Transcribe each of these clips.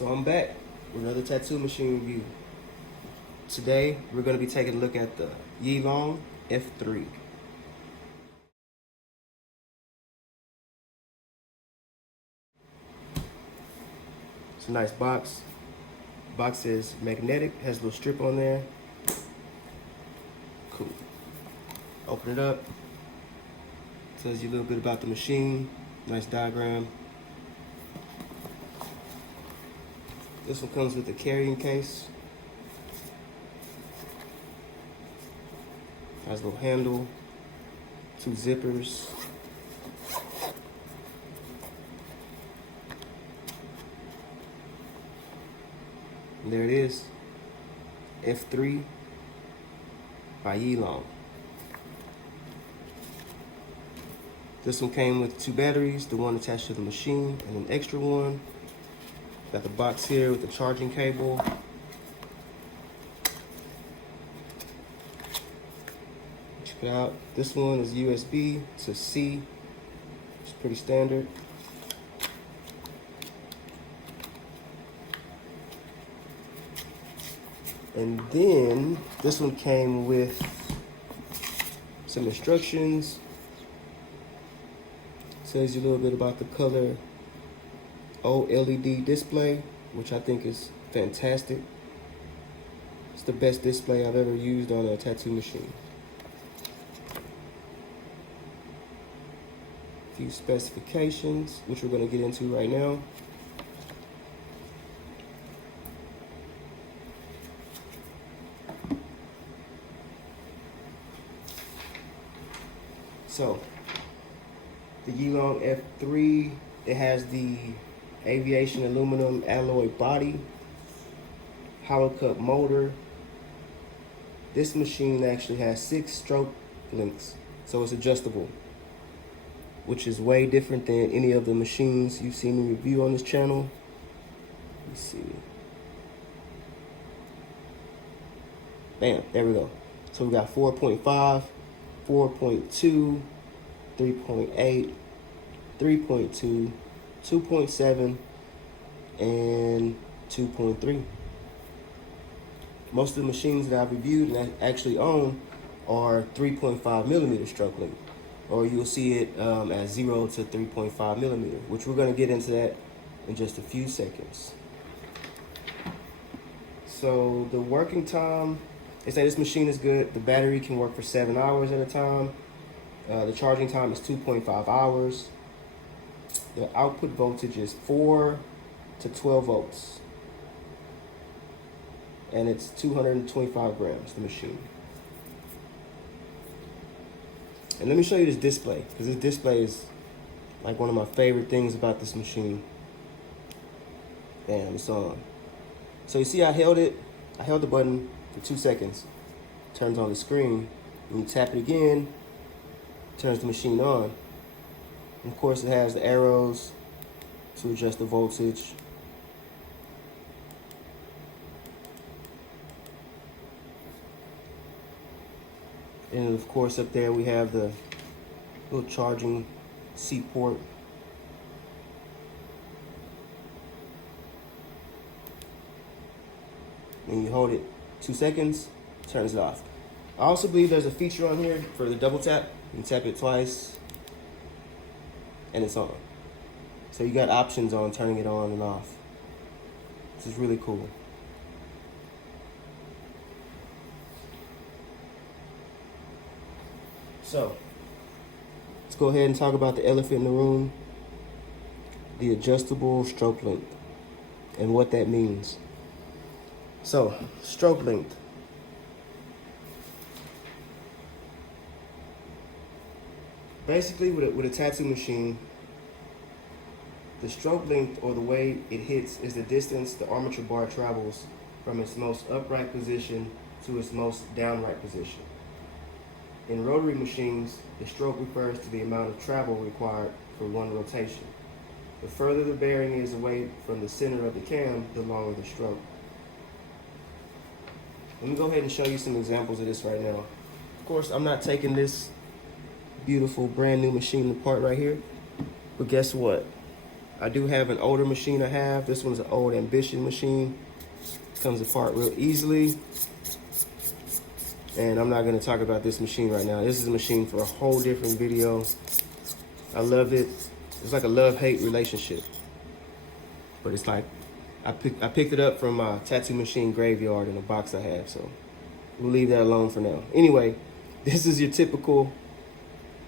So I'm back with another tattoo machine review. Today we're going to be taking a look at the Yilong F3. It's a nice box. Box is magnetic, has a little strip on there. Cool. Open it up. Tells you a little bit about the machine. Nice diagram. This one comes with a carrying case. Has a little handle, 2 zippers. And there it is, F3 by Yilong. This one came with 2 batteries, the one attached to the machine and an extra one. Got the box here with the charging cable. Check it out. This one is USB to C, which is pretty standard. And then this one came with some instructions. Tells you a little bit about the color OLED display, which I think is fantastic. It's the best display I've ever used on a tattoo machine. A few specifications, which we're going to get into right now. So, the Yilong F3, it has the aviation aluminum alloy body, hollow cup motor. This machine actually has 6 stroke lengths, so it's adjustable, which is way different than any of the machines you've seen me review on this channel. Let's see. Bam, there we go. So we got 4.5, 4.2, 3.8, 3.2, 2.7, and 2.3. Most of the machines that I've reviewed and I actually own are 3.5 millimeter stroke length, or you'll see it at 0 to 3.5 millimeter, which we're going to get into that in just a few seconds. So the working time, they say this machine is good. The battery can work for 7 hours at a time. The charging time is 2.5 hours. The output voltage is 4 to 12 volts. And it's 225 grams, the machine. And let me show you this display, because this display is like one of my favorite things about this machine. Bam, it's on. So you see I held the button for 2 seconds. Turns on the screen. When you tap it again, turns the machine on. And of course it has the arrows to adjust the voltage. And of course up there we have the little charging C port. And you hold it 2 seconds, turns it off. I also believe there's a feature on here for the double tap. You can tap it twice and it's on. So you got options on turning it on and off. This is really cool. So let's go ahead and talk about the elephant in the room, the adjustable stroke length, and what that means. So, stroke length. Basically, with a tattoo machine, the stroke length, or the way it hits, is the distance the armature bar travels from its most upright position to its most downright position. In rotary machines, the stroke refers to the amount of travel required for one rotation. The further the bearing is away from the center of the cam, the longer the stroke. Let me go ahead and show you some examples of this right now. Of course, I'm not taking this beautiful brand new machine apart right here, but guess what? I do have an older machine I have. This one's an old Ambition machine. Comes apart real easily. And I'm not gonna talk about this machine right now. This is a machine for a whole different video. I love it. It's like a love-hate relationship. But it's like, I picked it up from my tattoo machine graveyard in a box I have, so we'll leave that alone for now. Anyway, this is your typical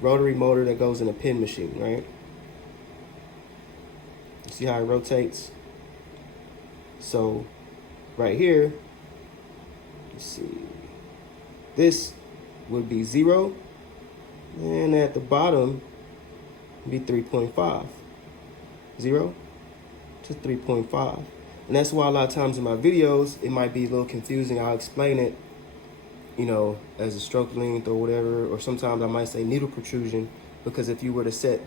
rotary motor that goes in a pen machine, right? You see how it rotates? So, right here, let's see, this would be 0, and at the bottom, be 3.5. 0 to 3.5. And that's why a lot of times in my videos, it might be a little confusing. I'll explain it, you know, as a stroke length or whatever, or sometimes I might say needle protrusion, because if you were to set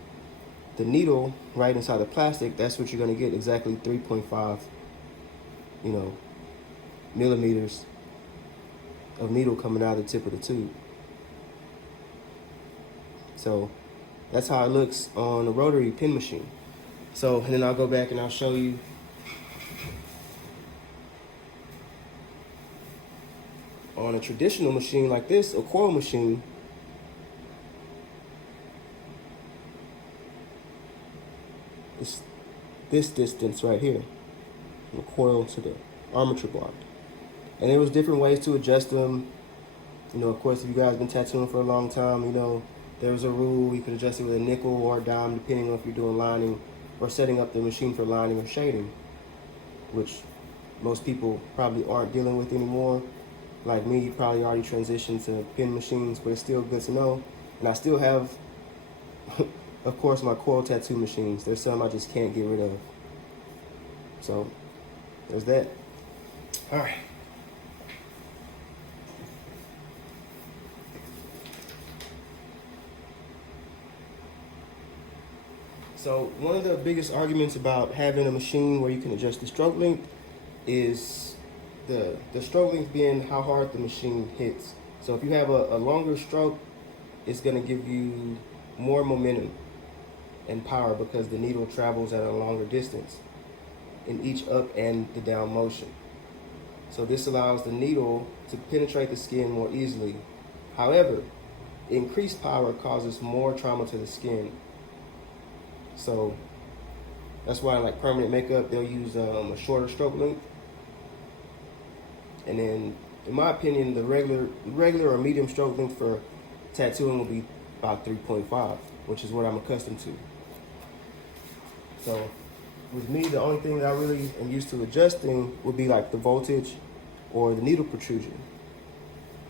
the needle right inside the plastic, that's what you're gonna get, exactly 3.5, you know, millimeters of needle coming out of the tip of the tube. So that's how it looks on a rotary pen machine. So, and then I'll go back and I'll show you on a traditional machine like this, a coil machine. It's this distance right here, from the coil to the armature bar. And there was different ways to adjust them. You know, of course, if you guys been tattooing for a long time, you know, there was a rule. You could adjust it with a nickel or a dime, depending on if you're doing lining or setting up the machine for lining or shading, which most people probably aren't dealing with anymore. Like me, you probably already transitioned to pen machines, but it's still good to know. And I still have, of course, my coil tattoo machines. There's some I just can't get rid of. So, there's that. All right. So one of the biggest arguments about having a machine where you can adjust the stroke length is the stroke length being how hard the machine hits. So if you have a longer stroke, it's going to give you more momentum and power because the needle travels at a longer distance in each up and the down motion. So this allows the needle to penetrate the skin more easily. However, increased power causes more trauma to the skin. So that's why, like permanent makeup, they'll use a shorter stroke length. And then, in my opinion, the regular or medium stroke length for tattooing will be about 3.5, which is what I'm accustomed to. So with me, the only thing that I really am used to adjusting would be like the voltage or the needle protrusion.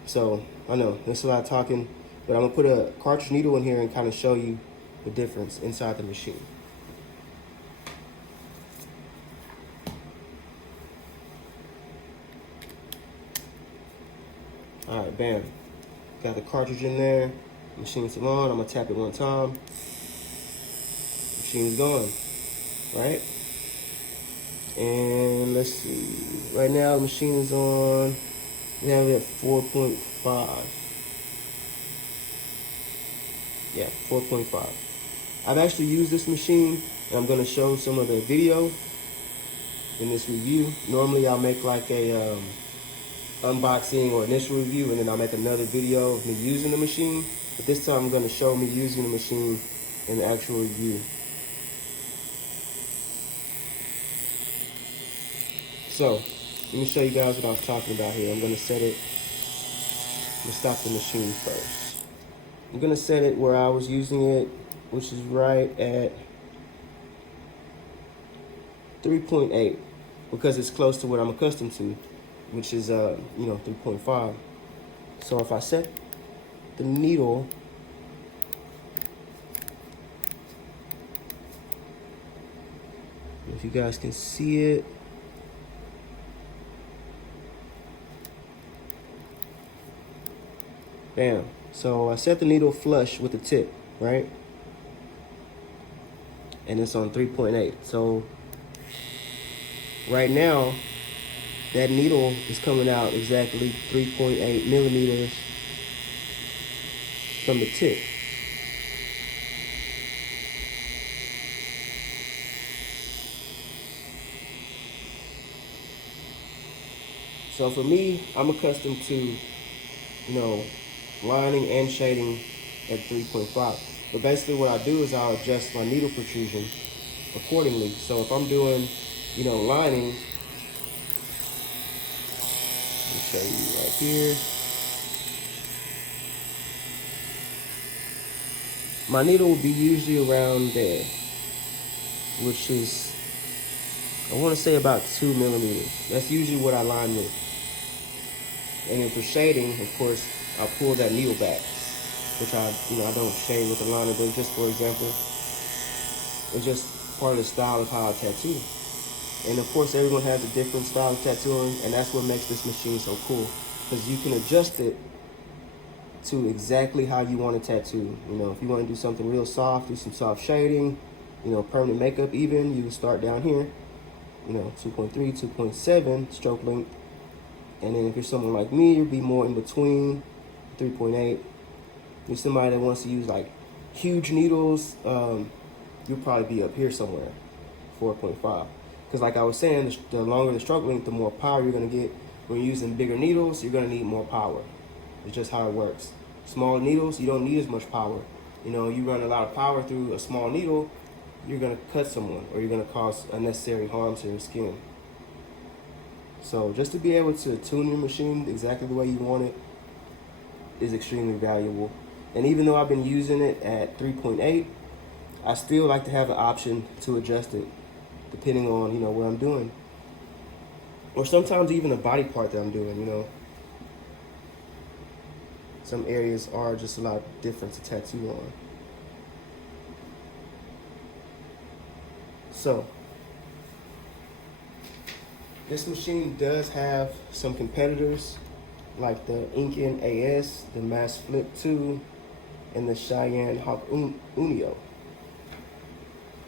So I know there's a lot of talking, but I'm gonna put a cartridge needle in here and kind of show you the difference inside the machine. All right, bam. Got the cartridge in there. Machine's on. I'm gonna tap it one time. Machine's gone, right? And let's see. Right now the machine is on. We have it at 4.5. Yeah, 4.5. I've actually used this machine, and I'm going to show some of the video in this review. Normally I'll make like a unboxing or initial review, and then I'll make another video of me using the machine. But this time I'm going to show me using the machine in the actual review. So, let me show you guys what I was talking about here. I'm going to set it, I'm going to stop the machine first. I'm going to set it where I was using it, which is right at 3.8, because it's close to what I'm accustomed to, which is 3.5. So if I set the needle if you guys can see it, bam. So I set the needle flush with the tip, right? And it's on 3.8. So right now, that needle is coming out exactly 3.8 millimeters from the tip. So for me, I'm accustomed to, lining and shading at 3.5. But basically what I do is I'll adjust my needle protrusion accordingly. So if I'm doing, lining, let me show you right here. My needle will be usually around there, which is, I want to say about 2 millimeters. That's usually what I line with. And then for shading, of course, I'll pull that needle back, which I don't shade with a liner, but just for example, it's just part of the style of how I tattoo. And of course, everyone has a different style of tattooing, and that's what makes this machine so cool, because you can adjust it to exactly how you want to tattoo. If you want to do something real soft, do some soft shading, permanent makeup even, you can start down here, 2.3, 2.7 stroke length. And then if you're someone like me, you'll be more in between, 3.8. If you're somebody that wants to use like huge needles, you'll probably be up here somewhere, 4.5. Because like I was saying, the longer the stroke length, the more power you're going to get. When you're using bigger needles, you're going to need more power. It's just how it works. Small needles, you don't need as much power. You run a lot of power through a small needle, you're going to cut someone, or you're going to cause unnecessary harm to your skin. So just to be able to tune your machine exactly the way you want it is extremely valuable. And even though I've been using it at 3.8, I still like to have the option to adjust it depending on, what I'm doing. Or sometimes even a body part that I'm doing, Some areas are just a lot different to tattoo on. So, this machine does have some competitors like the Incan AS, the Mass Flip 2, and the Cheyenne Hawk Unio.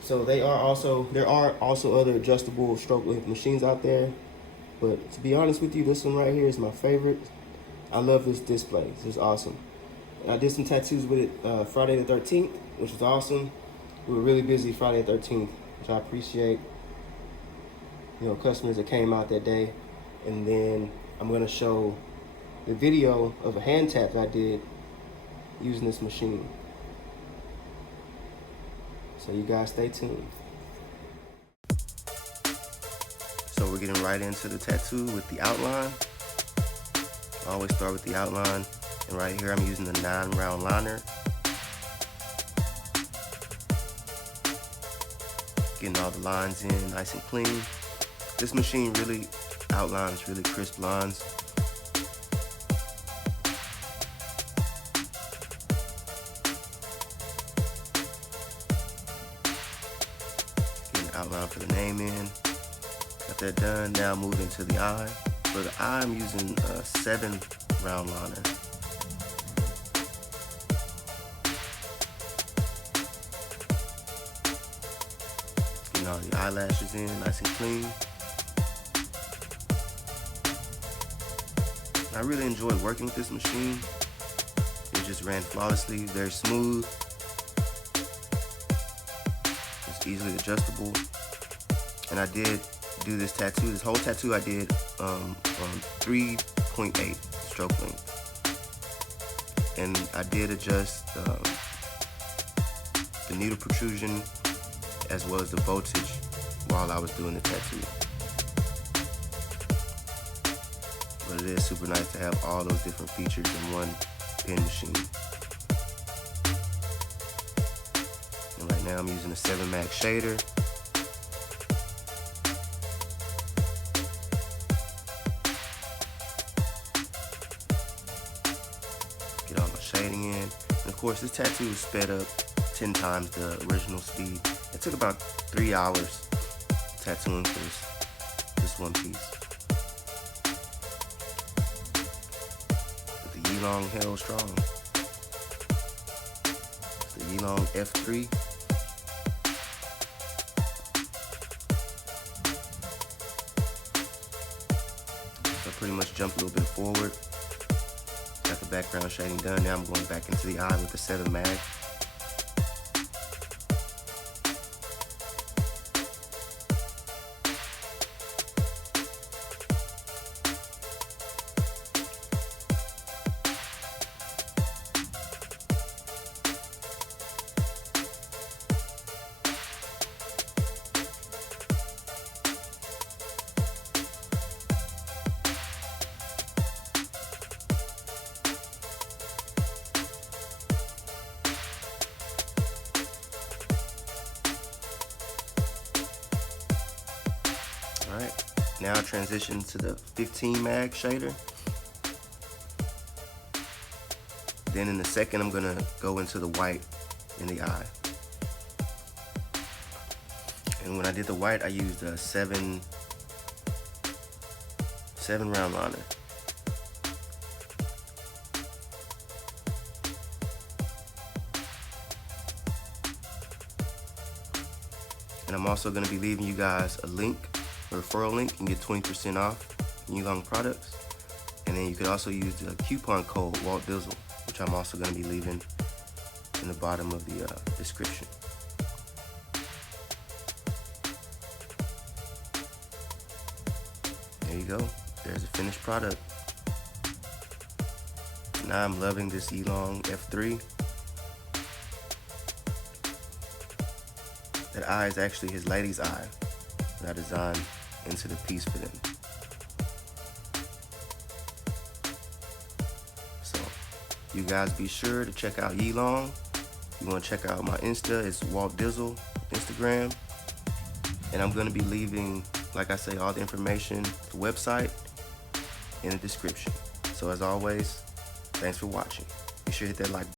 So there are also other adjustable stroke length machines out there, but to be honest with you, this one right here is my favorite. I love this display. It's just awesome. And I did some tattoos with it Friday the 13th, which was awesome. We were really busy Friday the 13th, which I appreciate. Customers that came out that day. And then I'm going to show the video of a hand tap that I did using this machine. So you guys stay tuned. So we're getting right into the tattoo with the outline. I always start with the outline, and right here I'm using the 9-round liner. Getting all the lines in nice and clean. This machine really outlines really crisp lines. Getting the outline for the name in. Got that done. Now moving to the eye. For the eye, I'm using a 7-round liner. Getting all the eyelashes in, nice and clean. I really enjoyed working with this machine. It just ran flawlessly, very smooth. It's easily adjustable. And I did do this whole tattoo I did on 3.8 stroke length. And I did adjust the needle protrusion as well as the voltage while I was doing the tattoo. But it is super nice to have all those different features in one pen machine. And right now I'm using a 7 max shader. Get all my shading in. And of course this tattoo is sped up 10 times the original speed. It took about 3 hours tattooing for this one piece. But the Yilong held strong. It's the Yilong F3. So I pretty much jumped a little bit forward. Got the background shading done. Now I'm going back into the eye with the 7 mag. Alright, now transition to the 15 mag shader. Then in a second, I'm gonna go into the white in the eye. And when I did the white, I used a 7 round liner. And I'm also gonna be leaving you guys a link, a referral link. You can get 20% off Yilong products. And then you could also use the coupon code WaltDizzle, which I'm also gonna be leaving in the bottom of the description. There you go, there's a finished product. Now I'm loving this Yilong F3. That eye is actually his lady's eye that I designed into the piece for them. So you guys be sure to check out Yilong. If you want to check out my Insta, it's WaltDizzle Instagram. And I'm going to be leaving, like I say, all the information, the website, in the description. So as always, thanks for watching. Be sure to hit that like button.